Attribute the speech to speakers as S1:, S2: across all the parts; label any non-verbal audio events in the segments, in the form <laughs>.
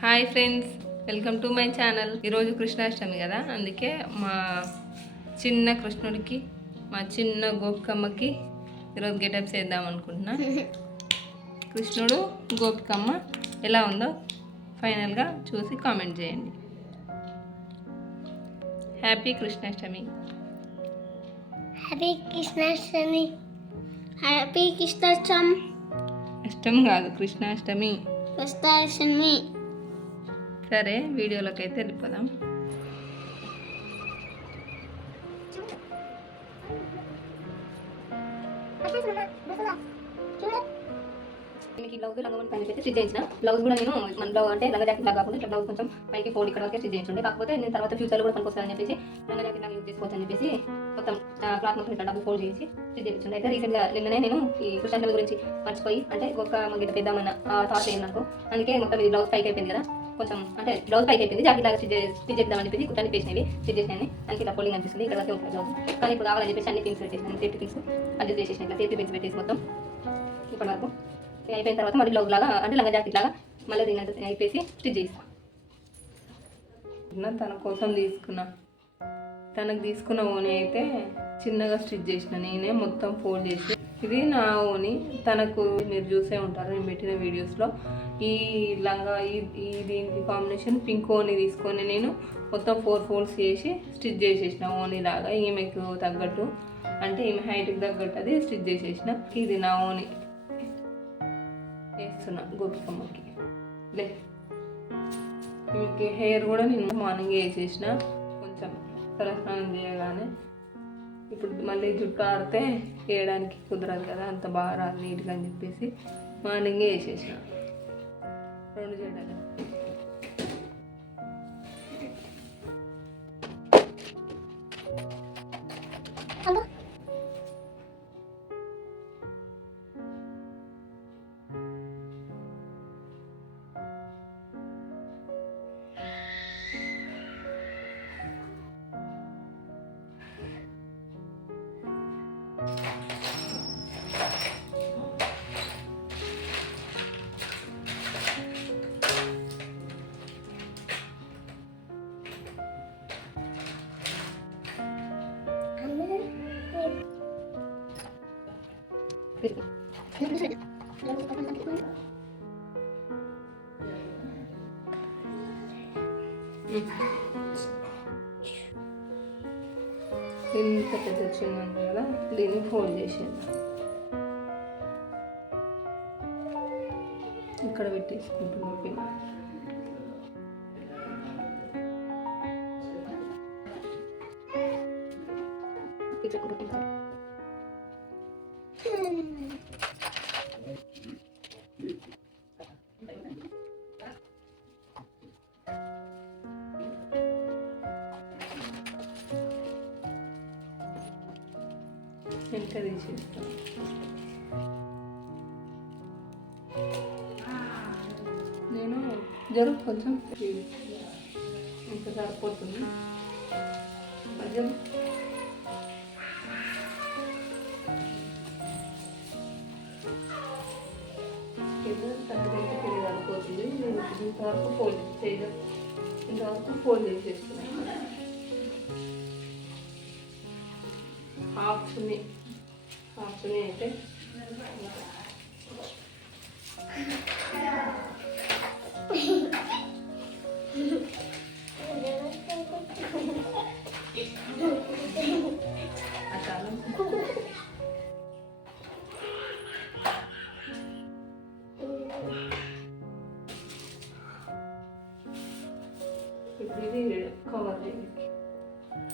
S1: Hi friends welcome to my channel. ఈరోజు కృష్ణాష్టమి కదా అందుకే మా చిన్న కృష్ణుడికి మా చిన్న గోపికమ్మకి ఈరోజు గెటప్ చేద్దాం అనుకుంటున్నా. కృష్ణుడు గోపికమ్మ ఎలా ఉందో ఫైనల్గా చూసి కామెంట్ చేయండి. Happy Krishnashtami.
S2: Happy Krishnashtami. Happy Krishnashtami
S1: Ashtami కాదు కృష్ణాష్టమి.
S2: కృష్ణాష్టమి.
S1: సరే వీడియోలోకి అయితే వెళ్ళిపోదాం.
S3: దీనికి బ్లౌజ్ లంగా పైన అయితే స్టిచ్ చేసిన బ్లౌజ్ కూడా నేను మన బ్లౌజ్ అంటే లంగా జాకెట్ లాగా కాకుండా ఇట్లా బ్లౌజ్ కొంచెం పైకి ఫోల్డ్ ఇక్కడ వరకే స్టిచ్ చేయించండి కాకపోతే నేను తర్వాత ఫ్యూచర్లో కూడా పనికొస్తానని చెప్పేసి లంగా జాకెట్ లాగా యూజ్ చేసుకోవచ్చు అని చెప్పేసి మొత్తం క్లాత్ మొత్తం ఇట్లా డబుల్ ఫోల్డ్ చేసి స్టిచ్ చేయించండి అయితే రీసెంట్గా నిన్ననే నేను ఈ కృష్ణాష్టమి గురించి మర్చిపోయి అంటే ఒక గిట్ట పెద్దామన్న థాట్ అయింది నాకు. అందుకే మొత్తం ఇది బ్లౌజ్ పైకి అయిపోయింది కదా. కొంచెం అంటే బ్లౌజ్ పైకి అయిపోయింది. జాకెట్ లాగా స్టిచ్ స్టిచ్ చేద్దామని చెప్పేసి కుట్టాన్ని పేసినవి స్టిచ్ చేసినాయి. దానికి ఇలా ఫోల్డింగ్ అనిపిస్తుంది. ఇక్కడ వరకు ఉంటుంది బ్లౌజ్ కానీ ఇప్పుడు కావాలని చెప్పేసి అన్ని పిన్స్ పెట్టేసాను సేఫ్టీ పిన్స్ అడ్జస్ట్ చేసేసిన ఇట్లా సేఫ్టీ పిన్స్ పెట్టేసి మొత్తం ఇప్పటి వరకు. అయిపోయిన తర్వాత మళ్ళీ బ్లౌజ్ లాగా అంటే లంగా జాకెట్ లాగా మళ్ళీ దీని అంతా అయిపోయి స్టిచ్ చేస్తాను
S1: తన కోసం తీసుకున్నా తనకు తీసుకున్న ఓని అయితే చిన్నగా స్టిచ్ చేసిన. నేనే మొత్తం ఫోల్డ్ చేసి ఇది నా ఓని తనకు మీరు చూసే ఉంటారు. నేను పెట్టిన వీడియోస్లో ఈ లంగా ఈ ఈ దీనికి కాంబినేషన్ పింక్ ఓని తీసుకొని నేను మొత్తం ఫోర్ ఫోల్డ్స్ చేసి స్టిచ్ చేసేసిన ఓని లాగా ఈమెకు తగ్గట్టు. అంటే ఈమె హైట్కి తగ్గట్టు అది స్టిచ్ చేసేసిన. ఇది నా ఓని. వేస్తున్నా గోపికమ్మకి. లే. ఈమెకి హెయిర్ కూడా నేను మార్నింగ్ వేసేసిన కొంచెం తలస్నానం చేయగానే. ఇప్పుడు మళ్ళీ జుట్టు ఆడితే వేయడానికి కుదరదు కదా అంత బాగా రాదు నీట్గా అని చెప్పేసి మార్నింగే వేసేసిన రెండు జడలు ఇంత పెద్ద వచ్చింది కదా దీన్ని ఫోల్డ్ చేసేది ఇక్కడ పెట్టేసుకుంటున్నా పిన్ ఎంత తీసేస్తాను నేను జరుగు కొంచెం ఇంకా సరిపోతుంది మధ్యలో ఏదో తనకైతే పెరిగి సరిపోతుంది నేను ఇంతవరకు ఫోల్డ్ చేయడం ఇంతవరకు ఫోల్డ్ చేసేస్తున్నాను హాఫ్ చున్నీ హాఫ్ చున్నీ అయితే అట్లా ఇది కవర్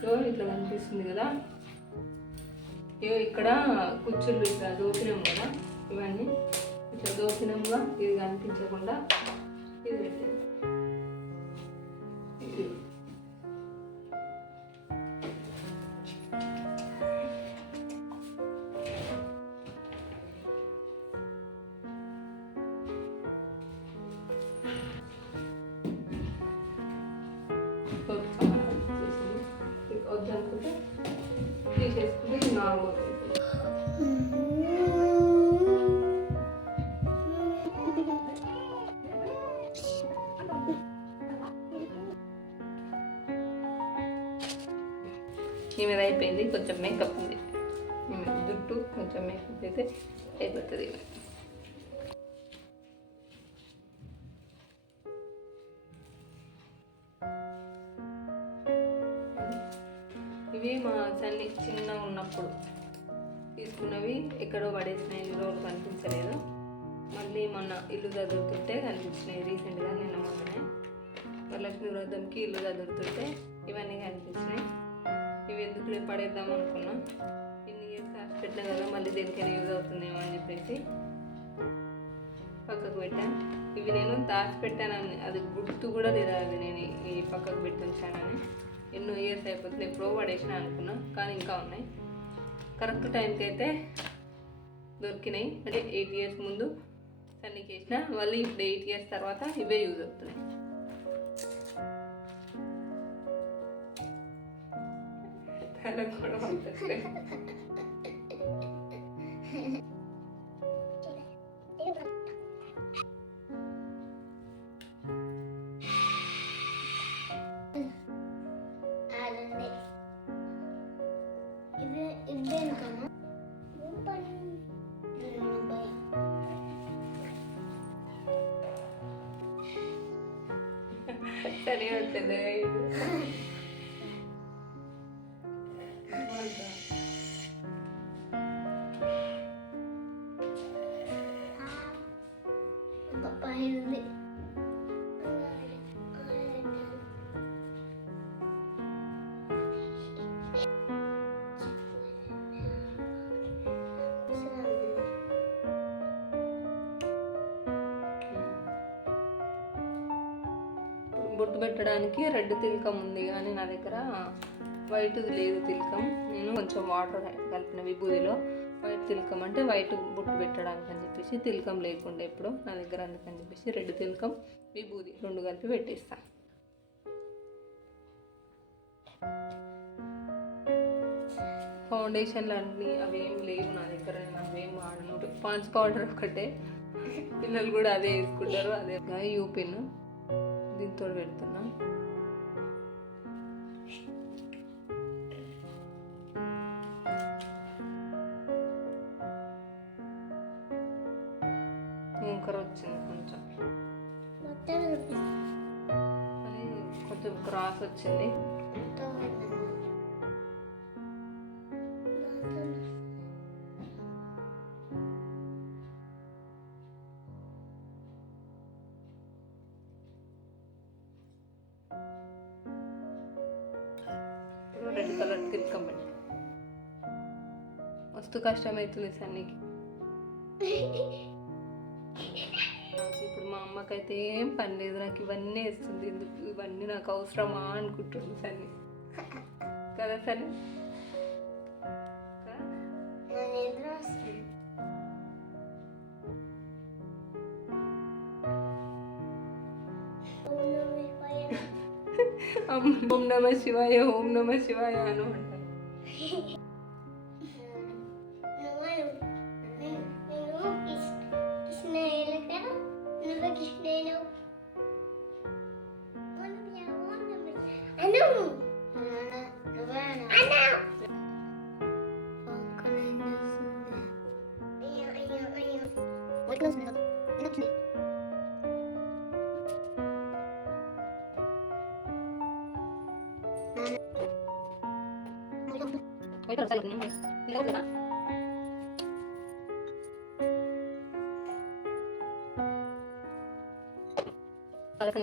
S1: సో ఇట్లా కనిపిస్తుంది కదా. ఇగో ఇక్కడ కుచ్చులు ఇట్లా దోపినాం కదా. ఇవన్నీ ఇట్లా దోపినాంగా ఇది కనిపించకుండా ఈమె అయిపోయింది కొంచెం మేకప్ ఉంది. జుట్టు కొంచెం మేకప్ అయితే అయిపోతుంది ఇవి. మా సన్ని చిన్న ఉన్నప్పుడు తీసుకున్నవి ఎక్కడో పడేసినాయి ఎన్ని రోజులు కనిపించలేదు. మళ్ళీ మొన్న ఇల్లు చదువుతుంటే కనిపించినాయి రీసెంట్గా నిన్న మొన్ననే. వరలక్ష్మి వ్రతంకి ఇల్లు చదువుతుంటే ఇవన్నీ కనిపించినాయి. ఇవి ఎందుకు పడేద్దాం అనుకున్నా. ఇన్ని ఇయర్స్ కాసి పెట్టినా కదా మళ్ళీ దేనికైనా యూజ్ అవుతుందేమో అని చెప్పేసి పక్కకు పెట్టాను ఇవి నేను దాచి పెట్టానని అది గుర్తు కూడా లేదు అది నేను ఈ పక్కకు పెట్టి ఉంచానని ఎన్నో ఇయర్స్ అయిపోతుంది ఎప్పుడో పడేసిన అనుకున్నా కానీ ఇంకా ఉన్నాయి. కరెక్ట్ టైంకి అయితే దొరికినాయి. అంటే ఎయిట్ ఇయర్స్ ముందు సన్నికి వేసిన మళ్ళీ ఇప్పుడు ఎయిట్ ఇయర్స్ తర్వాత ఇవే యూజ్ అవుతున్నాయి. తలకు కూడా పడుతుంది.
S2: అదండి ఇది ఇదేంటమ్మా
S1: సరే
S2: పైంది
S1: బొట్టు పెట్టడానికి రెడ్ తిలకం ఉంది కానీ నా దగ్గర వైట్ లేదు తిలకం. నేను కొంచెం వాటర్ కలిపిన విభూదిలో వైట్ తిలకం అంటే వైట్ బుట్టు పెట్టడానికి అని చెప్పేసి తిలకం లేకుండా ఎప్పుడు నా దగ్గర అందుకని చెప్పేసి రెడ్ తిలకం విభూది రెండు కలిపి పెట్టేస్తాను ఫౌండేషన్లు అన్నీ అవేం లేవు నా దగ్గర నేను అవేం వాడను. పాన్స్ పౌడర్ ఒకటే. పిల్లలు కూడా అదే వేసుకుంటారు అదే. యూపిన్ దీంతో పెడుతున్నా. క్రాస్ వచ్చింది. రెడ్ కలర్ తిలకం పెట్టి మస్తు కష్టమవుతుంది సన్నీకి. నాకు <laughs> ఇప్పుడు మా అమ్మకైతే ఏం పని లేదు నాకు ఇవన్నీ వేస్తుంది ఎందుకు ఇవన్నీ నాకు అవసరమా అనుకుంటుంది సన్ని. కదా సన్ని? ఓం నమ <laughs> శివాయ. ఓం నమ శివాయ అను
S3: వైట్ కలర్ సైడ్ ఉంది. ఇలా కూడా లేదా? Colour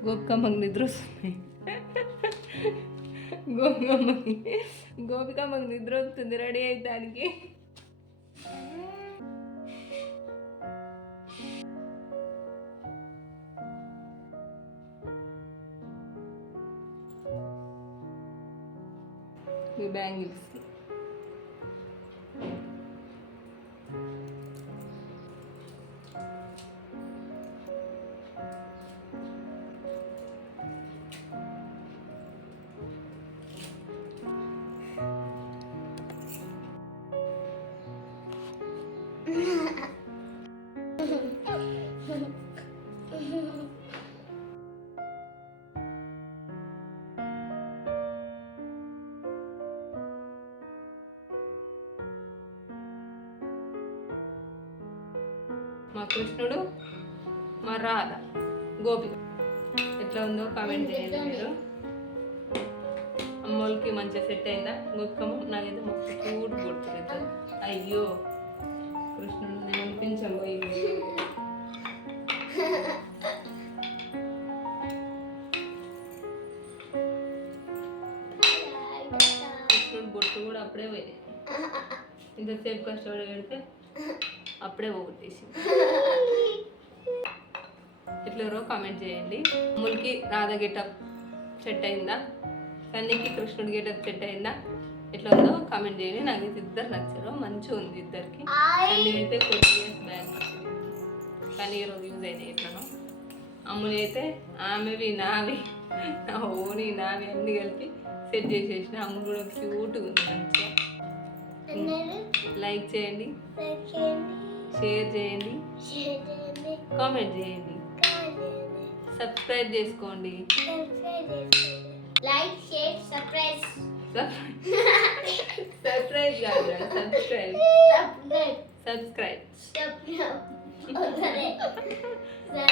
S3: Gob ka
S1: magnidros. గోగా మగ్గి గోపిక మాకు నిద్ర వస్తుంది రెడీ అయ్యడానికి బ్యాంగిల్స్ మా కృష్ణుడు మా రాధ గోపి. ఎట్లా ఉందో కామెంట్ చేయండి మీరు. అమ్మోళ్ళకి మంచిగా సెట్ అయిందా? గొక్కమ్మ నాకైతే మస్తు క్యూట్ కొడుతుంది అయ్యో కృష్ణుడు నేను అనిపించాం పోయి <laughs> కృష్ణుడు బొట్టు కూడా అప్పుడే పోయి ఇంతసేపు కష్టపడి పెడితే అప్పుడే పోగొట్టేసి ఎట్లరో కామెంట్ చేయండి. అమ్ములకి రాధ గెటప్ సెట్ అయిందా? సన్నీకి కృష్ణుడి గెటప్ సెట్ అయిందా? ఎట్లా ఉందో కామెంట్ చేయండి. నాకు ఇద్దరు నచ్చారు. మంచిగా ఉంది ఇద్దరికి. సన్నీ అయితే ఫోర్ ఇయర్స్ బ్యాక్ కానీ ఈరోజు యూజ్ అయినాయి ఎట్లనో. అమ్ములు అయితే ఆమెవి నావి నా ఓని నావి అన్ని కలిపి సెట్ చేసేసిన. అమ్ములు కూడా క్యూట్ ఉంది మంచిగా. లైక్ చేయండి. షేర్ చేయండి. కామెంట్ చేయండి. సబ్స్క్రైబ్ చేసుకోండి.
S2: లైక్ షేర్ సర్ప్రైజ్
S1: సబ్స్క్రైబ్ కాదు సబ్స్క్రైబ్
S2: సబ్స్క్రైబ్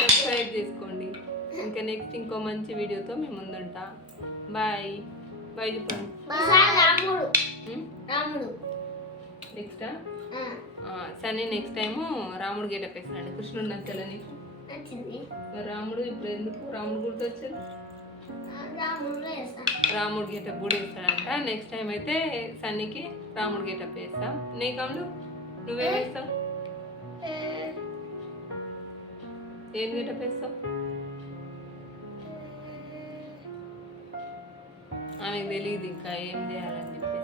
S1: సబ్స్క్రైబ్ చేసుకోండి. ఇంకా నెక్స్ట్ ఇంకో మంచి వీడియోతో మేము ముందుంటా. బాయ్ బాయ్ చెప్పండి
S2: రాముడు? రాముడు
S1: నెక్స్టా సరే నెక్స్ట్ టైము రాముడు గేటప్ వేసినాడు కృష్ణుడు నచ్చలే నీకు? రాముడు ఇప్పుడు ఎందుకు? రాముడు గుర్తొచ్చింది?
S2: ఆ, రాముడు
S1: గేటప్ కూడా వేస్తాడంట. నెక్స్ట్ టైం అయితే సన్నీకి రాముడు గేటప్ వేస్తాం. నీ కమ్లు నువ్వే వేస్తావు ఏం? గేటప్ వేస్తావు ఆమెకు తెలియదు ఇంకా ఏం చేయాలని చెప్పేసి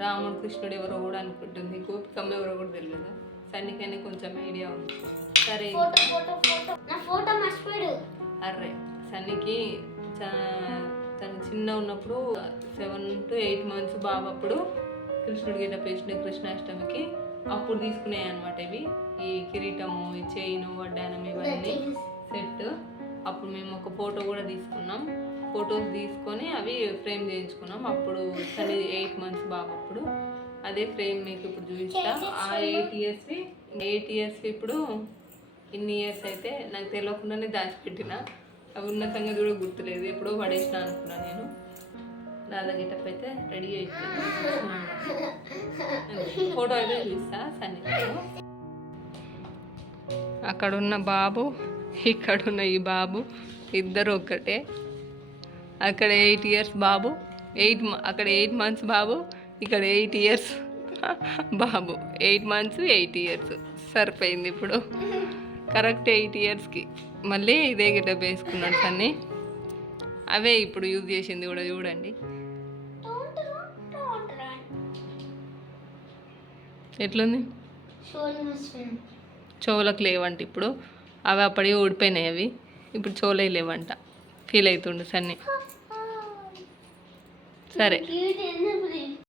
S1: రాముడు కృష్ణుడు ఎవరో కూడా అనుకుంటుంది. గోపికమ్మ ఎవరో కూడా తెలియదు సన్నికైనా కొంచెం ఐడియా ఉంది. సరే. అర్రే సన్నికి తను చిన్న ఉన్నప్పుడు సెవెన్ టు ఎయిట్ మంత్స్ బాబు అప్పుడు కృష్ణుడి గిట్ట పేసిన కృష్ణాష్టమికి అప్పుడు తీసుకున్నాయి అనమాట ఇవి. ఈ కిరీటము ఈ చైన్ వడ్డానం ఇవన్నీ సెట్. అప్పుడు మేము ఒక ఫోటో కూడా తీసుకున్నాం. ఫొటోస్ తీసుకొని అవి ఫ్రేమ్ చేయించుకున్నాం. అప్పుడు తను ఎయిట్ మంత్స్ బాబు అప్పుడు అదే ఫ్రేమ్ మీకు ఇప్పుడు చూపిస్తా. ఆ ఎయిట్ ఇయర్స్వి ఎయిట్ ఇయర్స్ ఇప్పుడు ఇన్ని ఇయర్స్ అయితే నాకు తెలియకుండానే దాచిపెట్టిన. అవి ఉన్న సంగతి కూడా గుర్తులేదు. ఎప్పుడో పడేసిన అనుకున్నా నేను. దాదా గెటప్ అయితే రెడీ అయిపోయింది. ఫోటో అయితే చూస్తా సన్నిధిలో అక్కడ ఉన్న బాబు ఇక్కడ ఉన్న ఈ బాబు ఇద్దరు ఒక్కటే అక్కడ ఎయిట్ ఇయర్స్ బాబు ఎయిట్ అక్కడ ఎయిట్ మంత్స్ బాబు ఇక్కడ ఎయిట్ ఇయర్స్ <laughs> బాబు. Eight months eight years. సరిపోయింది ఇప్పుడు. కరెక్ట్ ఎయిట్ ఇయర్స్కి. మళ్ళీ ఇదే గిట్ట వేసుకున్నాడు సన్ని. అవే ఇప్పుడు యూజ్ చేసింది కూడా చూడండి. ఎట్లుంది? చెవులకు లేవంట ఇప్పుడు. అవి అప్పటి ఊడిపోయినాయి అవి. ఇప్పుడు చెవులే లేవంట. ఫీల్ అవుతుండు సన్ని. సరే.